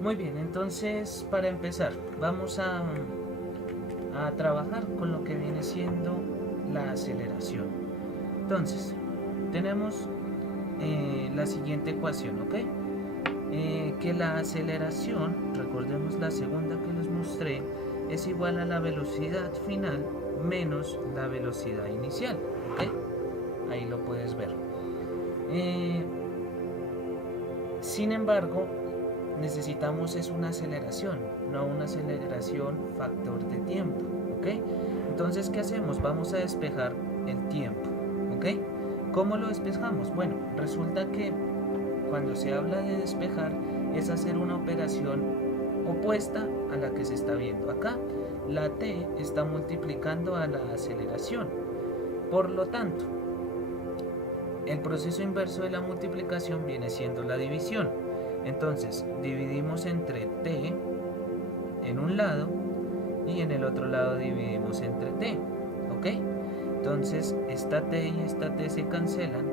Muy bien, entonces para empezar vamos a trabajar con lo que viene siendo la aceleración. Entonces, tenemos la siguiente ecuación, ¿ok? Que la aceleración, recordemos la segunda que les mostré, es igual a la velocidad final menos la velocidad inicial, ¿ok? Ahí lo puedes ver. Eh, Sin embargo, necesitamos es una aceleración, no una aceleración factor de tiempo, ¿ok? Entonces, ¿qué hacemos? Vamos a despejar el tiempo, ¿ok? ¿Cómo lo despejamos? Bueno, resulta que cuando se habla de despejar es hacer una operación opuesta a la que se está viendo acá. La t está multiplicando a la aceleración. Por lo tanto, el proceso inverso de la multiplicación viene siendo la división. Entonces, dividimos entre t en un lado y en el otro lado dividimos entre t, ¿ok? Entonces, esta t y esta t se cancelan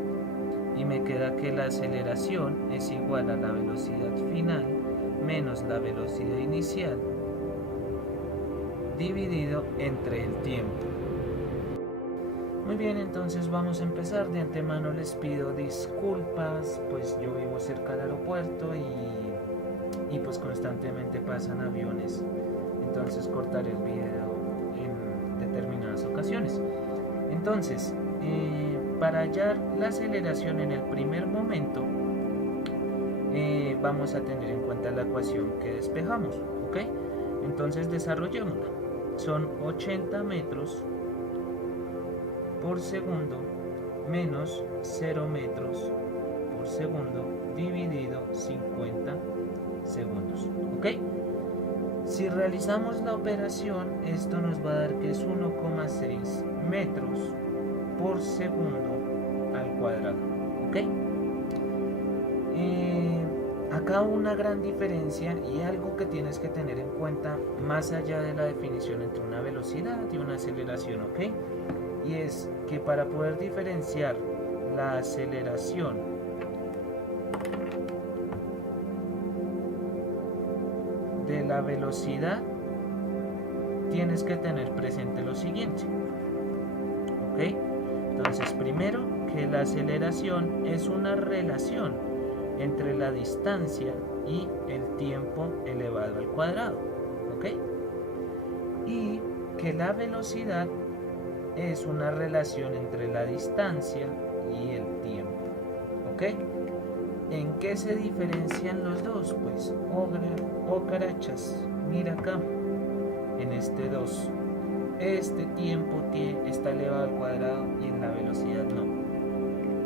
y me queda que la aceleración es igual a la velocidad final menos la velocidad inicial dividido entre el tiempo. Muy bien, entonces vamos a empezar. De antemano les pido disculpas, pues yo vivo cerca del aeropuerto y pues constantemente pasan aviones, entonces cortaré el video en determinadas ocasiones. Entonces, para hallar la aceleración en el primer momento, vamos a tener en cuenta la ecuación que despejamos, ¿ok? Entonces desarrollémosla. Son 80 metros por segundo menos 0 metros por segundo dividido 50 segundos, ¿ok? Si realizamos la operación, esto nos va a dar que es 1,6 metros por segundo al cuadrado, ¿ok? Acá una gran diferencia y algo que tienes que tener en cuenta más allá de la definición entre una velocidad y una aceleración, ¿ok? Y es que para poder diferenciar la aceleración de la velocidad, tienes que tener presente lo siguiente, ¿ok? Entonces, primero, que la aceleración es una relación entre la distancia y el tiempo elevado al cuadrado, ¿ok? Y que la velocidad es una relación entre la distancia y el tiempo, ¿ok? ¿En qué se diferencian los dos? Pues, carachas, mira acá, en este 2. Este tiempo está elevado al cuadrado y en la velocidad no.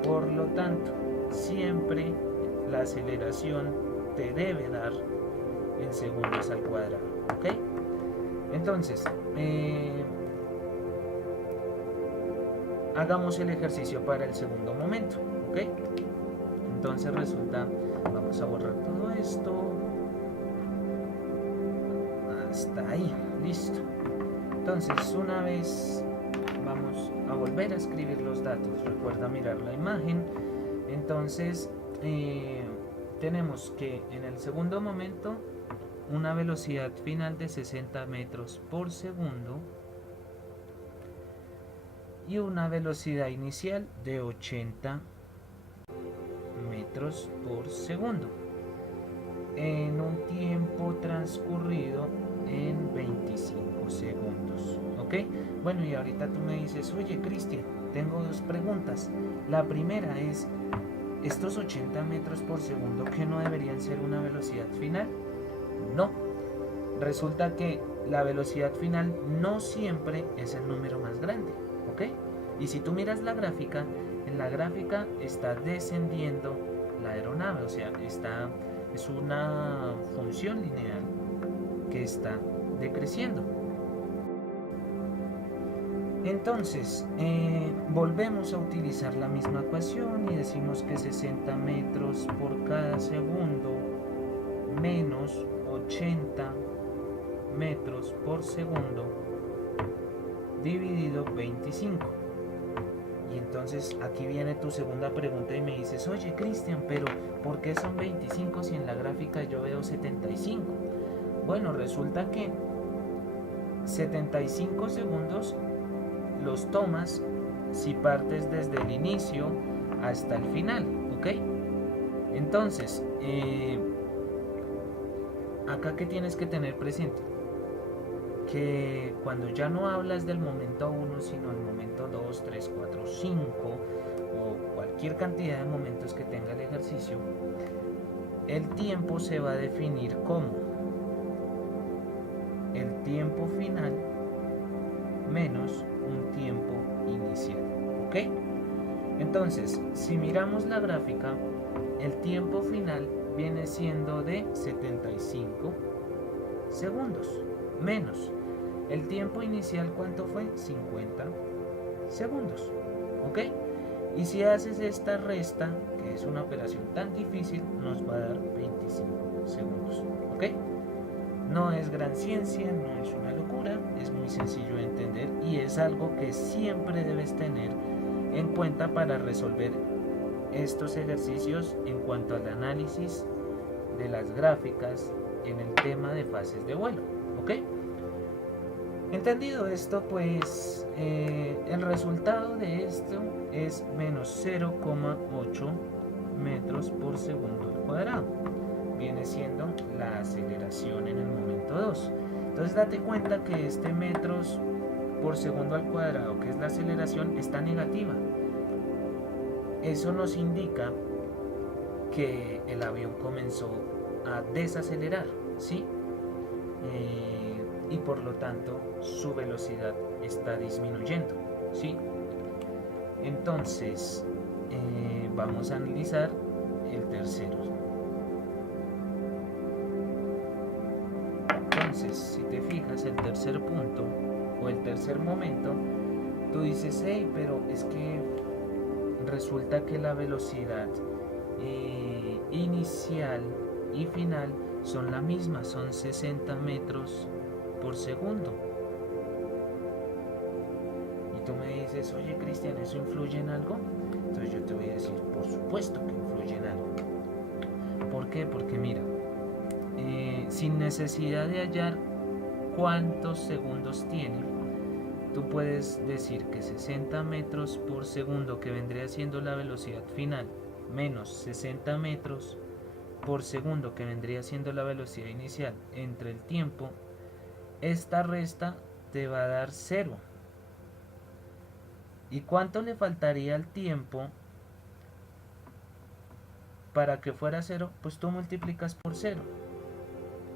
Por lo tanto, siempre la aceleración te debe dar en segundos al cuadrado, ¿ok? Entonces, hagamos el ejercicio para el segundo momento, ¿ok? Entonces resulta, vamos a borrar todo esto, hasta ahí, listo. Entonces, una vez vamos a volver a escribir los datos, recuerda mirar la imagen. Entonces, tenemos que en el segundo momento una velocidad final de 60 metros por segundo y una velocidad inicial de 80 metros por segundo en un tiempo transcurrido en 25 segundos, ¿ok? Bueno, y ahorita tú me dices, oye Cristian, tengo dos preguntas. La primera es, ¿estos 80 metros por segundo que no deberían ser una velocidad final? No, resulta que la velocidad final no siempre es el número más grande, ¿ok? Y si tú miras la gráfica, en la gráfica está descendiendo la aeronave, o sea, es una función lineal que está decreciendo. Entonces, volvemos a utilizar la misma ecuación y decimos que 60 metros por cada segundo menos 80 metros por segundo dividido 25. Y entonces aquí viene tu segunda pregunta y me dices, oye Cristian, pero ¿por qué son 25 si en la gráfica gráfica yo veo 75. Bueno, resulta que 75 segundos los tomas si partes desde el inicio hasta el final, ¿ok? Entonces, acá que tienes que tener presente, que cuando ya no hablas del momento 1, sino el momento 2, 3, 4, 5 o cualquier cantidad de momentos que tenga el ejercicio, el tiempo se va a definir como el tiempo final menos un tiempo inicial, ¿ok? Entonces, si miramos la gráfica, el tiempo final viene siendo de 75 segundos menos el tiempo inicial. ¿Cuánto fue? 50 segundos, ¿ok? Y si haces esta resta, que es una operación tan difícil, nos va a dar 25 segundos, ¿ok? No es gran ciencia, no es una locura, es muy sencillo de entender y es algo que siempre debes tener en cuenta para resolver estos ejercicios en cuanto al análisis de las gráficas en el tema de fases de vuelo, ¿ok? Entendido esto, pues el resultado de esto es menos 0,8 metros por segundo al cuadrado. Viene siendo la aceleración en el momento 2. Entonces date cuenta que este metros por segundo al cuadrado, que es la aceleración, está negativa. Eso nos indica que el avión comenzó a desacelerar, ¿sí? Y por lo tanto su velocidad está disminuyendo, ¿sí? Entonces vamos a analizar el tercero. Entonces, si te fijas, el tercer punto o el tercer momento, tú dices, hey, pero es que resulta que la velocidad inicial y final son la misma, son 60 metros por segundo. Y tú me dices, oye Cristian, ¿eso influye en algo? Entonces yo te voy a decir, por supuesto que influye en algo. ¿Por qué? Porque mira, sin necesidad de hallar cuántos segundos tiene, tú puedes decir que 60 metros por segundo, que vendría siendo la velocidad final, menos 60 metros por segundo, que vendría siendo la velocidad inicial, entre el tiempo, esta resta te va a dar 0. ¿Y cuánto le faltaría al tiempo para que fuera 0? Pues tú multiplicas por 0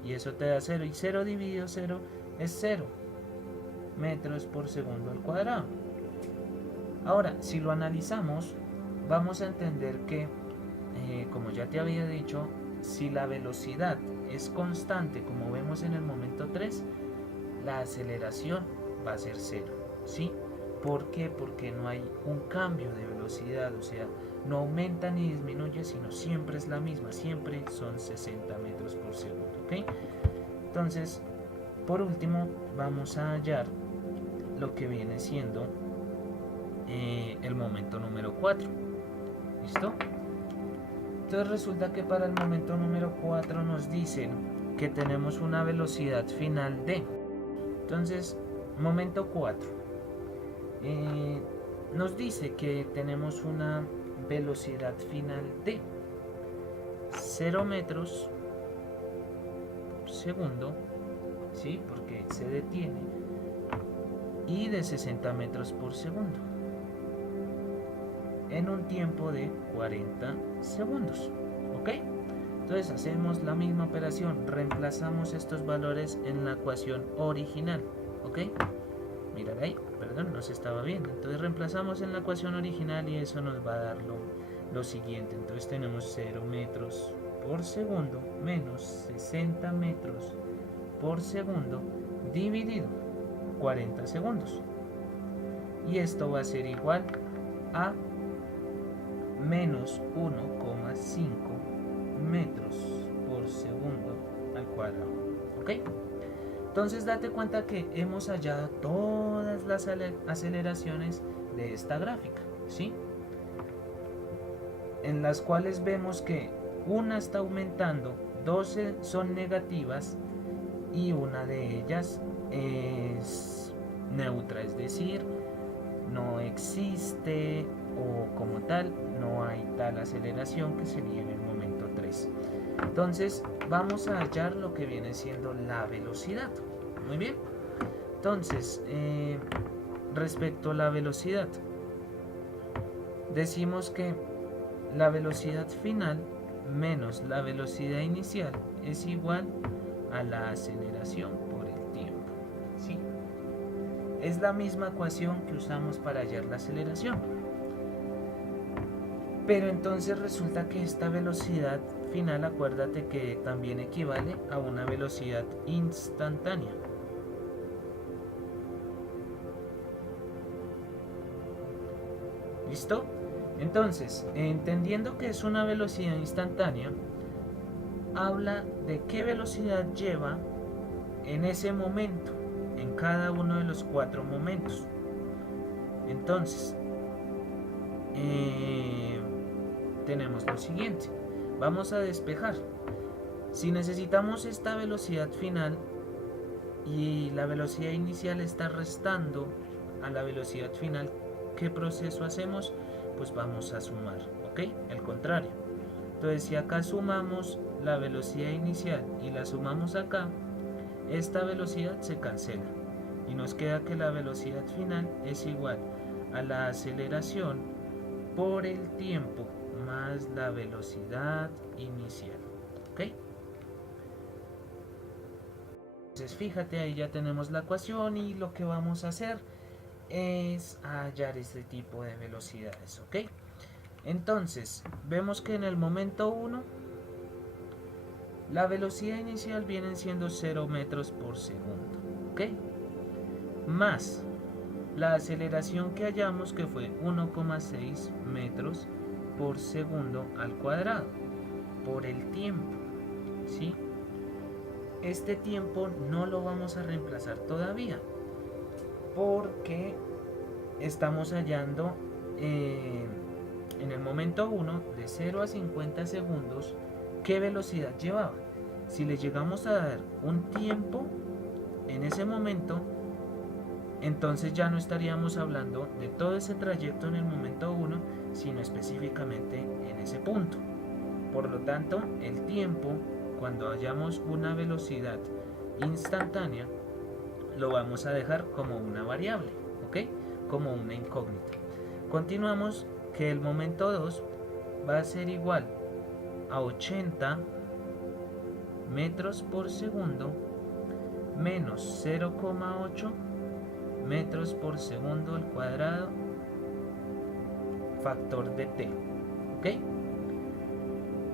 y eso te da 0, y 0 dividido 0 es 0 metros por segundo al cuadrado. Ahora, si lo analizamos, vamos a entender que, como ya te había dicho, si la velocidad es constante, como vemos en el momento 3, la aceleración va a ser 0, ¿sí? ¿Por qué? Porque no hay un cambio de velocidad, o sea, no aumenta ni disminuye, sino siempre es la misma, siempre son 60 metros por segundo, ¿ok? Entonces, por último, vamos a hallar lo que viene siendo el momento número 4, ¿listo? Entonces resulta que para el momento número 4 nos dicen que tenemos una velocidad final de, entonces, momento 4, nos dice que tenemos una velocidad final de 0 metros por segundo, ¿sí? Porque se detiene, y de 60 metros por segundo en un tiempo de 40 segundos, ¿ok? Entonces hacemos la misma operación, reemplazamos estos valores en la ecuación original, ¿ok? Mirad ahí, perdón, no se estaba viendo. Entonces reemplazamos en la ecuación original y eso nos va a dar lo siguiente. Entonces tenemos 0 metros por segundo menos 60 metros por segundo dividido 40 segundos. Y esto va a ser igual a menos 1,5 metros por segundo al cuadrado, ¿ok? Entonces date cuenta que hemos hallado todas las aceleraciones de esta gráfica, ¿sí? En las cuales vemos que una está aumentando, 12 son negativas y una de ellas es neutra, es decir, no existe o como tal no hay tal aceleración, que sería en el momento 3. Entonces vamos a hallar lo que viene siendo la velocidad. Muy bien. Entonces, respecto a la velocidad, decimos que la velocidad final menos la velocidad inicial es igual a la aceleración por el tiempo. ¿Sí? Es la misma ecuación que usamos para hallar la aceleración. Pero entonces resulta que esta velocidad final, acuérdate que también equivale a una velocidad instantánea. ¿Listo? Entonces, entendiendo que es una velocidad instantánea, habla de qué velocidad lleva en ese momento, en cada uno de los 4 momentos. Entonces, tenemos lo siguiente. Vamos a despejar. Si necesitamos esta velocidad final y la velocidad inicial está restando a la velocidad final, ¿qué proceso hacemos? Pues vamos a sumar, ¿ok? El contrario. Entonces, si acá sumamos la velocidad inicial y la sumamos acá, esta velocidad se cancela y nos queda que la velocidad final es igual a la aceleración por el tiempo más la velocidad inicial, ¿ok? Entonces fíjate, ahí ya tenemos la ecuación y lo que vamos a hacer es hallar este tipo de velocidades, ¿ok? Entonces, vemos que en el momento 1 la velocidad inicial viene siendo 0 metros por segundo, ¿ok? Más la aceleración que hallamos, que fue 1,6 metros por segundo al cuadrado, por el tiempo, ¿sí? Este tiempo no lo vamos a reemplazar todavía, porque estamos hallando en el momento 1, de 0 a 50 segundos, qué velocidad llevaba. Si le llegamos a dar un tiempo en ese momento, entonces ya no estaríamos hablando de todo ese trayecto en el momento 1, sino específicamente en ese punto. Por lo tanto, el tiempo, cuando hallamos una velocidad instantánea, lo vamos a dejar como una variable, ¿ok? Como una incógnita. Continuamos que el momento 2 va a ser igual a 80 metros por segundo menos 0,8 metros por segundo al cuadrado factor de t, ¿ok?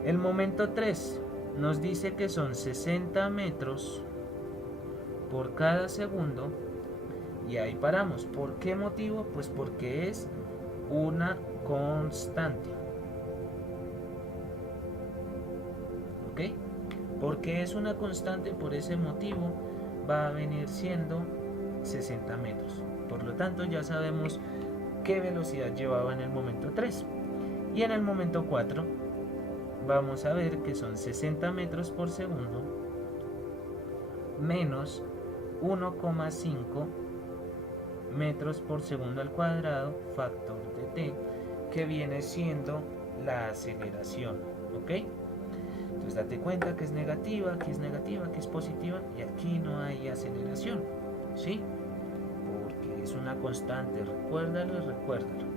El momento 3 nos dice que son 60 metros por cada segundo y ahí paramos. ¿Por qué motivo? Pues porque es una constante, ¿ok? Porque es una constante, por ese motivo va a venir siendo 60 metros. Por lo tanto, ya sabemos qué velocidad llevaba en el momento 3. Y en el momento 4 vamos a ver que son 60 metros por segundo menos 1,5 metros por segundo al cuadrado factor de t, que viene siendo la aceleración, ¿ok? Entonces date cuenta que es negativa, que es positiva, y aquí no hay aceleración, ¿sí? Porque es una constante, recuérdalo y recuérdalo.